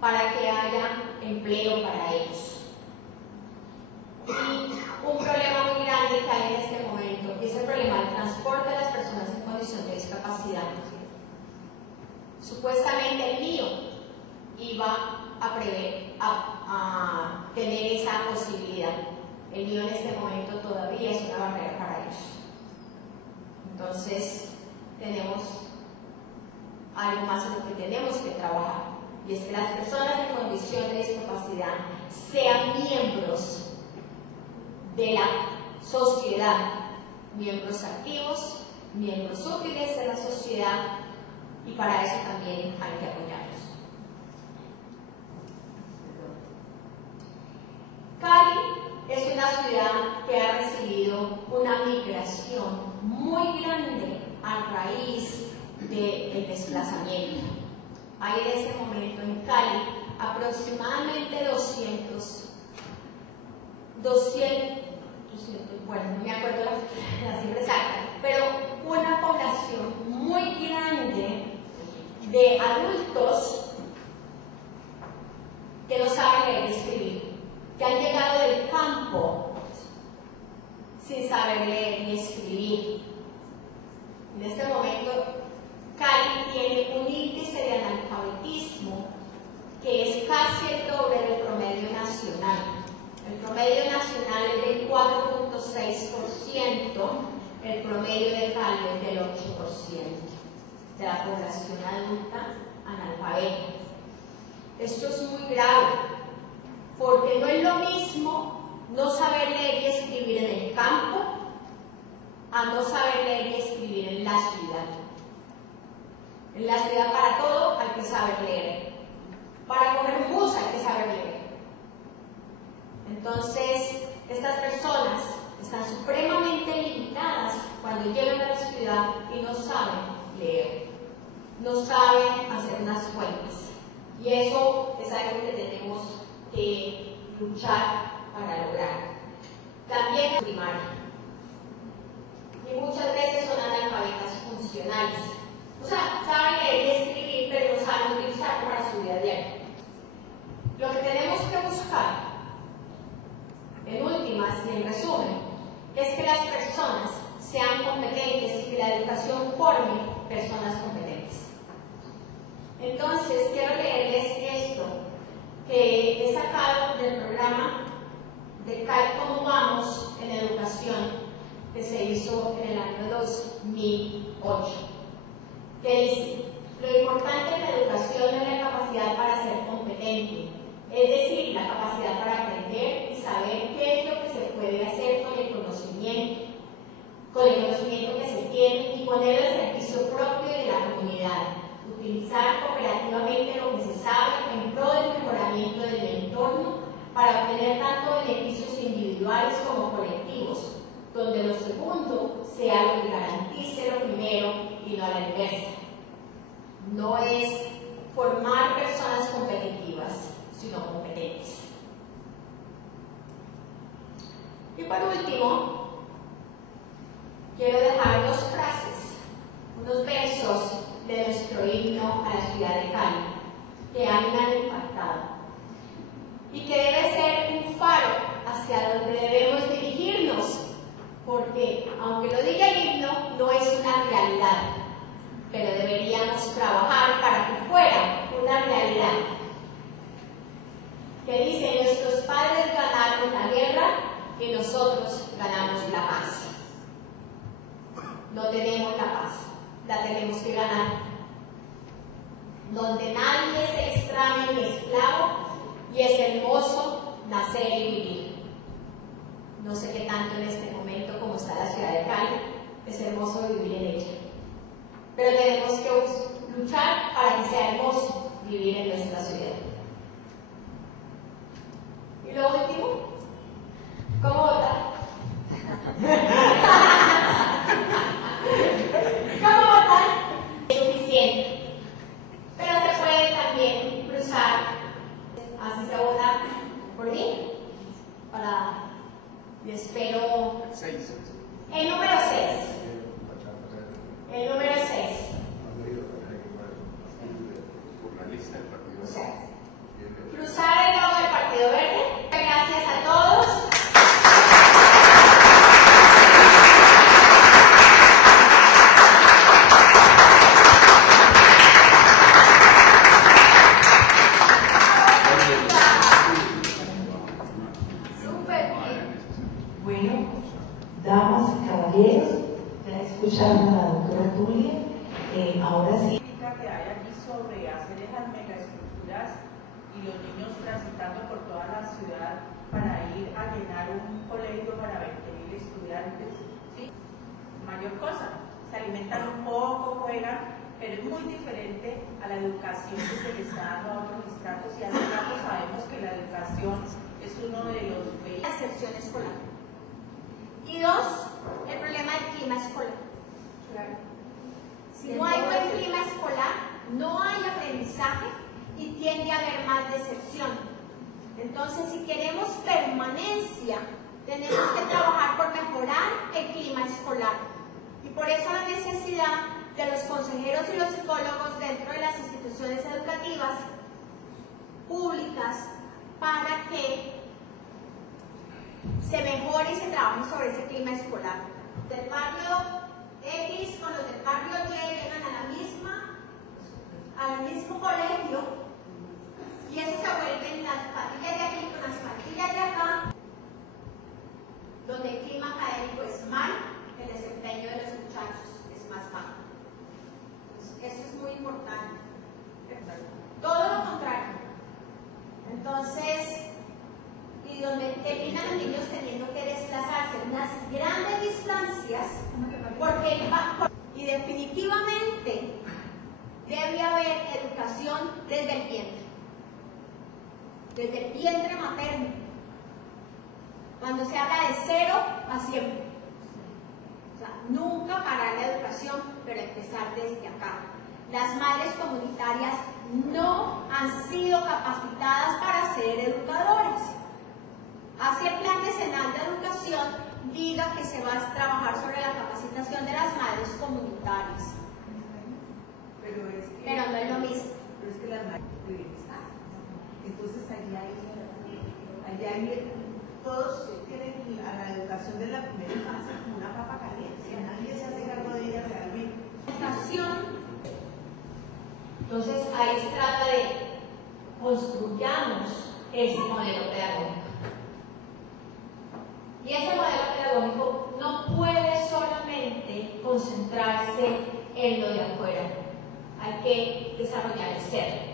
para que haya empleo para ellos. Y un problema muy grande que hay en este momento es el problema del transporte de las personas en condición de discapacidad. Supuestamente el mío iba a tener esa posibilidad. El mío en este momento todavía es una barrera para ellos. Entonces, tenemos algo más en lo que tenemos que trabajar, y es que las personas en condición de discapacidad sean miembros de la sociedad, miembros activos, miembros útiles de la sociedad, y para eso también hay que apoyarlos. Cali es una ciudad que ha recibido una migración muy grande a raíz del desplazamiento. Hay en este momento en Cali aproximadamente 200, bueno, no me acuerdo la cifra exacta, pero una población muy grande de adultos que no saben leer y escribir, que han llegado del campo sin saber leer ni escribir. En este momento, Cali tiene un índice de analfabetismo que es casi el doble del promedio nacional. El promedio nacional es del 4.6%, el promedio de Cali es del 8% de la población adulta analfabeta. Esto es muy grave, porque no es lo mismo no saber leer y escribir en el campo a no saber leer y escribir en la ciudad. En la ciudad para todo hay que saber leer. Para comer un bus hay que saber leer. Entonces, estas personas están supremamente limitadas cuando llegan a la ciudad y no saben leer, no saben hacer unas cuentas. Y eso es algo que tenemos que luchar para lograr. También en primaria. Y muchas veces son analfabetas funcionales. O sea, saben leer y escribir, pero no saben utilizarlo para su vida diaria. Lo que tenemos que buscar, en últimas y en resumen, es que las personas sean competentes y que la educación forme personas competentes. Entonces, quiero leerles esto que he sacado del programa de Cali Cómo Vamos en Educación, que se hizo en el año 2008, que dice: lo importante en la educación es la capacidad para ser competente, es decir, la capacidad para aprender y saber qué es lo que se puede hacer con el conocimiento que se tiene y ponerlo al servicio propio de la comunidad, utilizar cooperativamente lo que se sabe en pro del mejoramiento del entorno para obtener tanto beneficios individuales como colectivos, donde lo segundo sea lo que garantice lo primero y no a la inversa. No es formar personas competitivas, sino competentes. Y por último, quiero dejar dos frases, unos versos de nuestro himno a la ciudad de Cali, que a mí me han impactado, y que debe ser un faro hacia donde debemos dirigirnos, porque aunque lo diga el himno, no es una realidad, pero deberíamos trabajar para que fuera una realidad. Que dice: nuestros padres ganaron la guerra y nosotros ganamos la paz. No tenemos la paz, la tenemos que ganar. Donde nadie se extraña ni esclavo, y es hermoso nacer y vivir. No sé qué tanto en este momento, como está la ciudad de Cali, es hermoso vivir en ella. Pero tenemos que luchar para que sea hermoso vivir en nuestra ciudad. Y lo último, ¿cómo votar? ¿Cómo votar? Es suficiente. Pero se puede también cruzar, así se vota por mí, y espero. 6. El número 6. El número 6. Por la lista del partido. O sea, y los niños transitando por toda la ciudad para ir a llenar un colegio para 20.000 estudiantes, ¿sí? Mayor cosa, se alimentan un poco, juegan, pero es muy diferente a la educación que se le está dando a otros estratos, y hace rato sabemos que la educación es uno de los excepción escolar. Y dos, el problema del clima escolar. Claro. Si no hay buen clima escolar, no hay aprendizaje y tiende a haber más deserción. Entonces, si queremos permanencia, tenemos que trabajar por mejorar el clima escolar. Y por eso la necesidad de los consejeros y los psicólogos dentro de las instituciones educativas públicas para que se mejore y se trabaje sobre ese clima escolar. Del barrio X con los del barrio Y llegan al mismo colegio, y eso se vuelven las patillas de aquí con las patillas de acá, donde el clima académico es mal, el desempeño de los muchachos es más bajo. Eso es muy importante. Todo lo contrario. Entonces, y donde terminan los niños teniendo que desplazarse unas grandes distancias, y definitivamente debe haber educación desde el vientre materno. Cuando se habla de 0 a siempre. O sea, nunca parar la educación, pero empezar desde acá. Las madres comunitarias no han sido capacitadas para ser educadoras. Así el Plan Decenal de Educación diga que se va a trabajar sobre la capacitación de las madres comunitarias. Pero no es lo mismo. Pero es que las madres deben estar. Entonces allá hay, todos tienen a la educación de la primera infancia como una papa caliente. Nadie se hace cargo de ella realmente. Entonces ahí se trata de construyamos ese modelo pedagógico. Y ese modelo pedagógico no puede solamente concentrarse en lo de afuera. Hay que desarrollar el ser.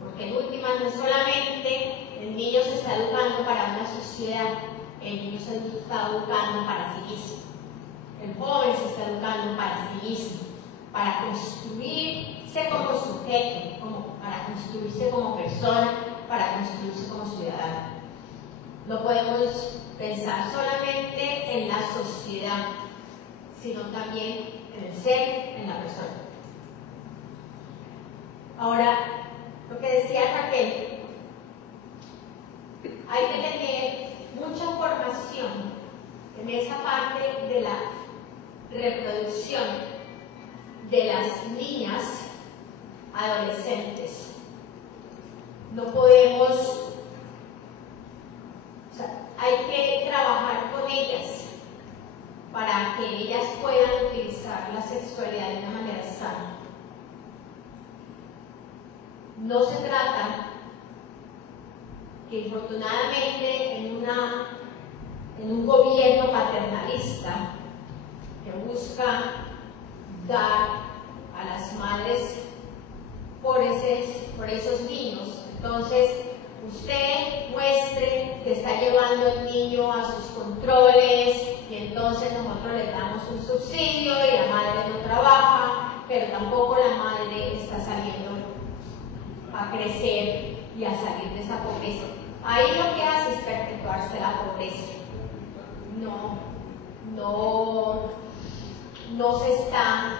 Porque en última no es solamente el niño se está educando para una sociedad, el niño se está educando para sí mismo. El joven se está educando para sí mismo, para construirse como sujeto, para construirse como persona, para construirse como ciudadano. No podemos pensar solamente en la sociedad, sino también en el ser, en la persona. Ahora, lo que decía Raquel, hay que tener mucha formación en esa parte de la reproducción de las niñas adolescentes. No podemos, hay que trabajar con ellas para que ellas puedan utilizar la sexualidad de una manera sana. No se trata que infortunadamente en un gobierno paternalista que busca dar a las madres por esos niños, entonces usted muestre que está llevando al niño a sus controles y entonces nosotros le damos un subsidio y la madre no trabaja, pero tampoco la madre está saliendo a crecer y a salir de esa pobreza. Ahí lo que hace es perpetuarse la pobreza. No se está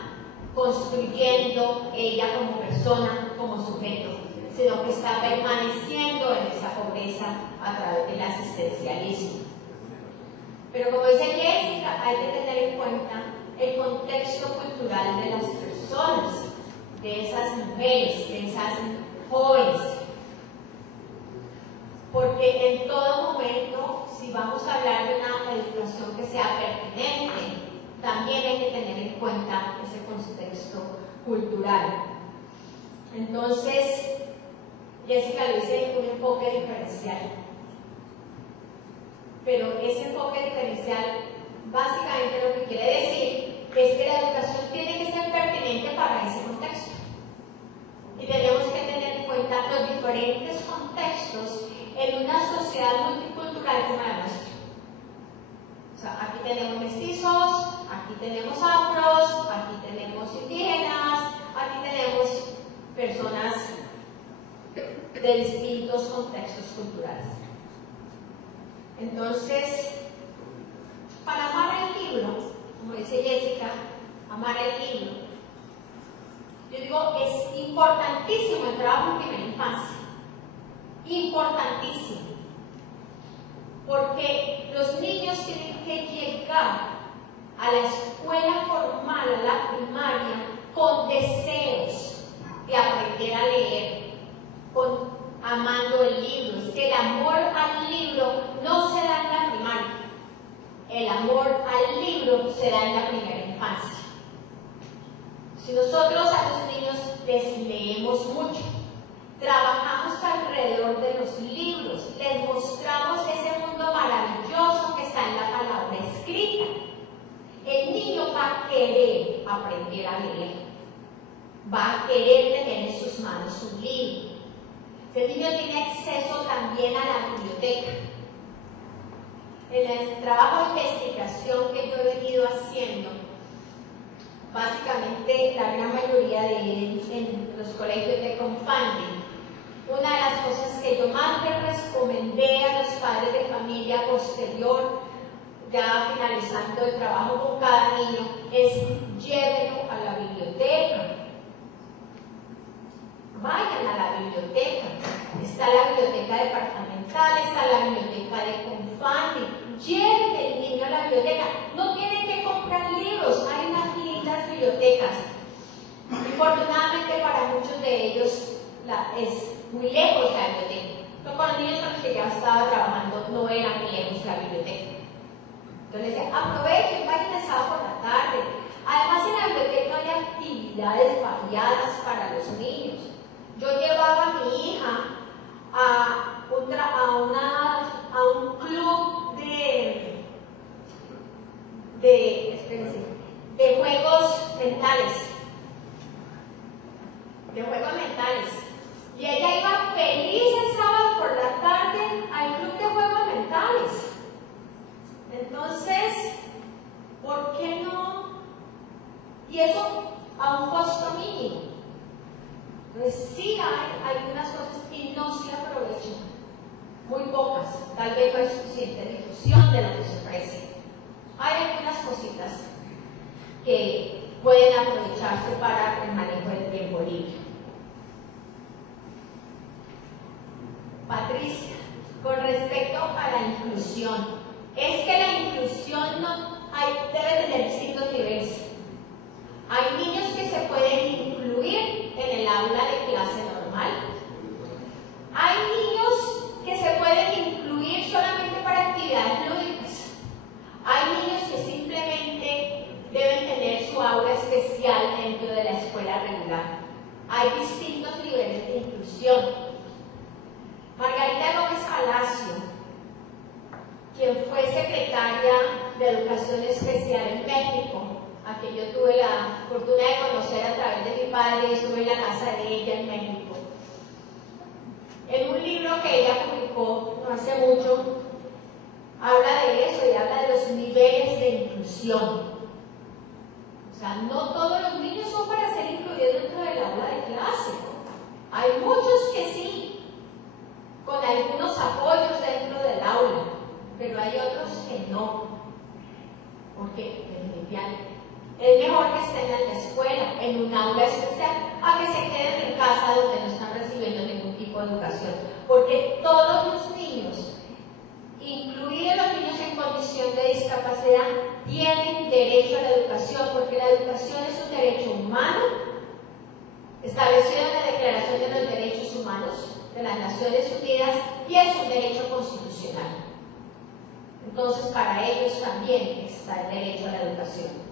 construyendo ella como persona, como sujeto, sino que está permaneciendo en esa pobreza a través del asistencialismo. Pero como dice Jessica, hay que tener en cuenta el contexto cultural de las personas, de esas mujeres, de esas jóvenes. Porque en todo momento, si vamos a hablar de una educación que sea pertinente, también hay que tener en cuenta ese contexto cultural. Entonces, Jessica lo dice, un enfoque diferencial. Pero ese enfoque diferencial básicamente lo que quiere decir es que la educación tiene que ser pertinente para ese contexto. Y tenemos que tener en cuenta los diferentes diferentes contextos en una sociedad multicultural como la nuestra. O sea, aquí tenemos mestizos, aquí tenemos afros, aquí tenemos indígenas, aquí tenemos personas de distintos contextos culturales. Entonces, para amar el libro, como dice Jessica, amar el libro, yo digo, es importantísimo el trabajo en primera infancia. Importantísimo. Porque los niños tienen que llegar a la escuela formal, a la primaria, con deseos de aprender a leer, amando el libro. Es que el amor al libro no se da en la primaria. El amor al libro se da en la primera infancia. Si nosotros a los niños les leemos mucho, trabajamos alrededor de los libros, les mostramos ese mundo maravilloso que está en la palabra escrita, el niño va a querer aprender a leer, va a querer tener en sus manos un libro. El niño tiene acceso también a la biblioteca. En el trabajo de investigación que yo he venido haciendo, básicamente la gran mayoría de en los colegios de Confunding, una de las cosas que yo más les recomendé a los padres de familia posterior, ya finalizando el trabajo con cada niño, es llévenlo a la biblioteca. Vayan a la biblioteca. Está la biblioteca departamental, está la biblioteca de Confunding. Lleven el niño a la biblioteca. No tienen que comprar libros, hay unas lindas bibliotecas. Infortunadamente para muchos de ellos es muy lejos la biblioteca. Entonces, con los niños con los que ya estaba trabajando no era muy lejos la biblioteca. Entonces, aprovechen, vayan el sábado por la tarde. Además, en la biblioteca hay actividades variadas para los niños. Yo llevaba a mi hija a un club de juegos mentales. Y ella iba feliz el sábado por la tarde al club de juegos mentales. Entonces, ¿por qué no? Y eso a un costo mínimo. Entonces, sí hay algunas cosas que no se aprovechan, muy pocas, tal vez no hay suficiente difusión de lo que se ofrece. Hay algunas cositas que pueden aprovecharse para el manejo del tiempo libre. Patricia, con respecto a la inclusión, es que la inclusión debe tener distintos niveles. Hay niños que se pueden incluir en el aula de clase normal. Hay niños que se pueden incluir solamente para actividades lúdicas. Hay niños que simplemente deben tener su aula especial dentro de la escuela regular. Hay distintos niveles de inclusión. Margarita Gómez Palacio, quien fue secretaria de Educación Especial en México, a quien yo tuve la fortuna de conocer a través de mi padre, estuve en la casa de ella en México. En un libro que ella publicó no hace mucho, habla de eso y habla de los niveles de inclusión. O sea, no todos los niños son para ser incluidos dentro del aula de clase. Hay muchos que sí, con algunos apoyos dentro del aula, pero hay otros que no. Porque definitivamente es mejor que estén en la escuela, en un aula especial, a que se queden en casa donde no están recibiendo ningún tipo de educación. Porque todos los niños, incluidos los niños en condición de discapacidad, tienen derecho a la educación, porque la educación es un derecho humano, establecido en la Declaración de los Derechos Humanos de las Naciones Unidas, y es un derecho constitucional. Entonces, para ellos también está el derecho a la educación.